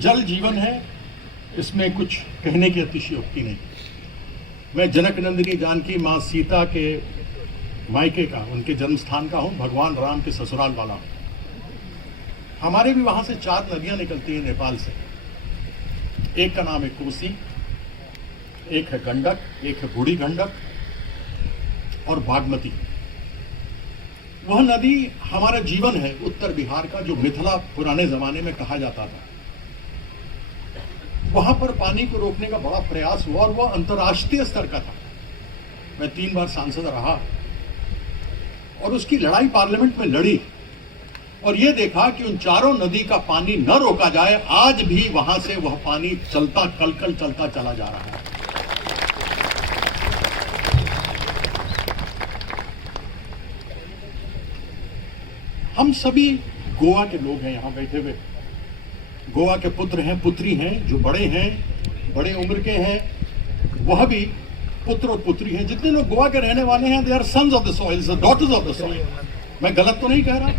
जल जीवन है, इसमें कुछ कहने की अतिशयोक्ति नहीं। मैं जनक नंदिनी जानकी माँ सीता के मायके का, उनके जन्म स्थान का हूँ, भगवान राम के ससुराल वाला हूँ। हमारे भी वहाँ से 4 नदियाँ निकलती हैं नेपाल से। एक का नाम है कोसी, एक है गंडक, एक है बूढ़ी गंडक और बागमती। वह नदी हमारा जीवन है, उत्तर बिहार का, जो मिथिला पुराने जमाने में कहा जाता था। वहां पर पानी को रोकने का बड़ा प्रयास हुआ और वह अंतर्राष्ट्रीय स्तर का था। मैं 3 बार सांसद रहा और उसकी लड़ाई पार्लियामेंट में लड़ी और यह देखा कि उन चारों नदी का पानी न रोका जाए। आज भी वहां से वह पानी चलता कल चलता चला जा रहा है। हम सभी गोवा के लोग हैं यहां बैठे हुए, गोवा के पुत्र हैं, पुत्री हैं, जो बड़े हैं, बड़े उम्र के हैं, वह भी पुत्र और पुत्री हैं। जितने लोग गोवा के रहने वाले हैं, they are sons of the soil, daughters of the soil. मैं गलत तो नहीं कह रहा?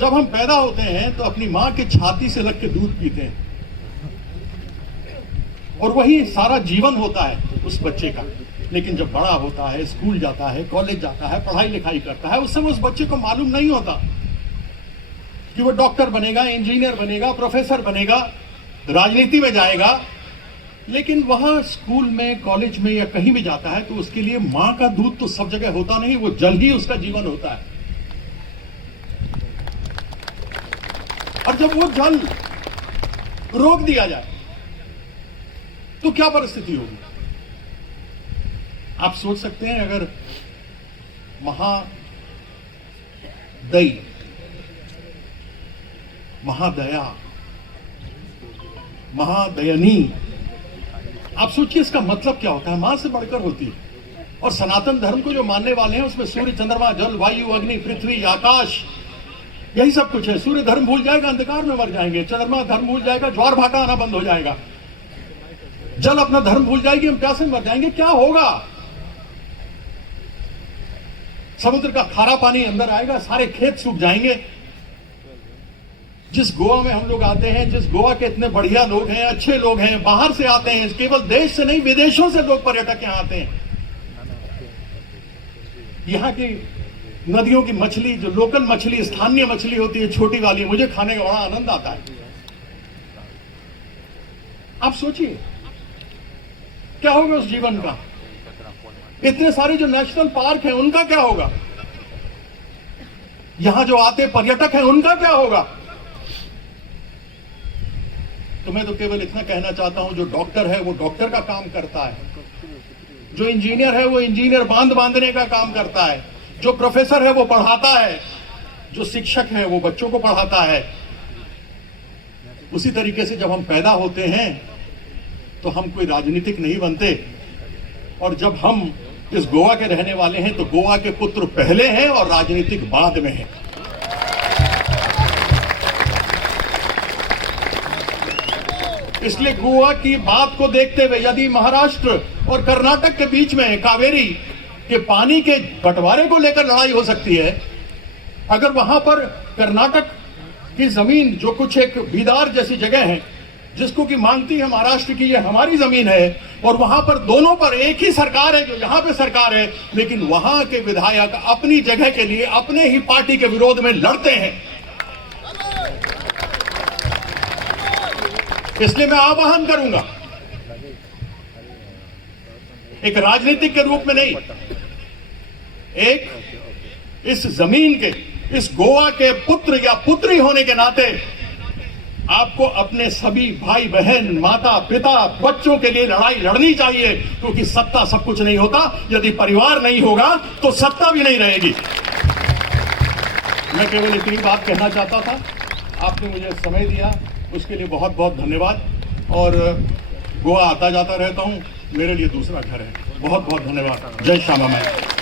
जब हम पैदा होते हैं तो अपनी मां की छाती से लग के दूध पीते हैं और वही सारा जीवन होता है उस बच्चे का। लेकिन जब बड़ा होता है, स्कूल जाता है, कॉलेज जाता है, पढ़ाई लिखाई करता है, उस समय उस बच्चे को मालूम नहीं होता कि वो डॉक्टर बनेगा, इंजीनियर बनेगा, प्रोफेसर बनेगा, राजनीति में जाएगा। लेकिन वहां स्कूल में, कॉलेज में या कहीं भी जाता है तो उसके लिए मां का दूध तो सब जगह होता नहीं, वो जल ही उसका जीवन होता है। और जब वो जल रोक दिया जाए तो क्या परिस्थिति होगी? आप सोच सकते हैं, अगर महादयी, महादया, महादयनी, आप सोचिए इसका मतलब क्या होता है। मां से बढ़कर होती है। और सनातन धर्म को जो मानने वाले हैं उसमें सूर्य, चंद्रमा, जल, वायु, अग्नि, पृथ्वी, आकाश, यही सब कुछ है। सूर्य धर्म भूल जाएगा, अंधकार में मर जाएंगे। चंद्रमा धर्म भूल जाएगा, ज्वार भाटा आना बंद हो जाएगा। जल अपना धर्म भूल जाएगी, हम प्यासे मर जाएंगे। क्या होगा? समुद्र का खारा पानी अंदर आएगा, सारे खेत सूख जाएंगे। जिस गोवा में हम लोग आते हैं, जिस गोवा के इतने बढ़िया लोग हैं, अच्छे लोग हैं, बाहर से आते हैं, केवल देश से नहीं विदेशों से लोग पर्यटक यहां आते हैं। यहां की नदियों की मछली, जो लोकल मछली, स्थानीय मछली होती है, छोटी वाली, मुझे खाने का बड़ा आनंद आता है। आप सोचिए क्या होगा उस जीवन का। इतने सारे जो नेशनल पार्क हैं उनका क्या होगा? यहां जो आते पर्यटक हैं उनका क्या होगा? तो मैं तो केवल इतना कहना चाहता हूं, जो डॉक्टर है वो डॉक्टर का काम करता है, जो इंजीनियर है वो इंजीनियर बांध बांधने का काम करता है, जो प्रोफेसर है वो पढ़ाता है, जो शिक्षक है वो बच्चों को पढ़ाता है। उसी तरीके से जब हम पैदा होते हैं तो हम कोई राजनीतिक नहीं बनते। और जब हम इस गोवा के रहने वाले हैं तो गोवा के पुत्र पहले हैं और राजनीतिक बाद में हैं। इसलिए गोवा की बात को देखते हुए यदि महाराष्ट्र और कर्नाटक के बीच में कावेरी के पानी के बंटवारे को लेकर लड़ाई हो सकती है, अगर वहां पर कर्नाटक की जमीन, जो कुछ एक बीदार जैसी जगह है, जिसको की मांगती है महाराष्ट्र की ये हमारी जमीन है, और वहां पर दोनों पर एक ही सरकार है जो यहां पे सरकार है, लेकिन वहां के विधायक अपनी जगह के लिए अपने ही पार्टी के विरोध में लड़ते हैं। इसलिए मैं आह्वान करूंगा, एक राजनीतिक के रूप में नहीं, एक इस जमीन के, इस गोवा के पुत्र या पुत्री होने के नाते आपको अपने सभी भाई बहन, माता पिता, बच्चों के लिए लड़ाई लड़नी चाहिए। क्योंकि सत्ता सब कुछ नहीं होता, यदि परिवार नहीं होगा तो सत्ता भी नहीं रहेगी। मैं केवल इतनी बात कहना चाहता था। आपने मुझे समय दिया, उसके लिए बहुत बहुत धन्यवाद। और गोवा आता जाता रहता हूं, मेरे लिए दूसरा घर है। बहुत बहुत धन्यवाद। जय श्यामा माई।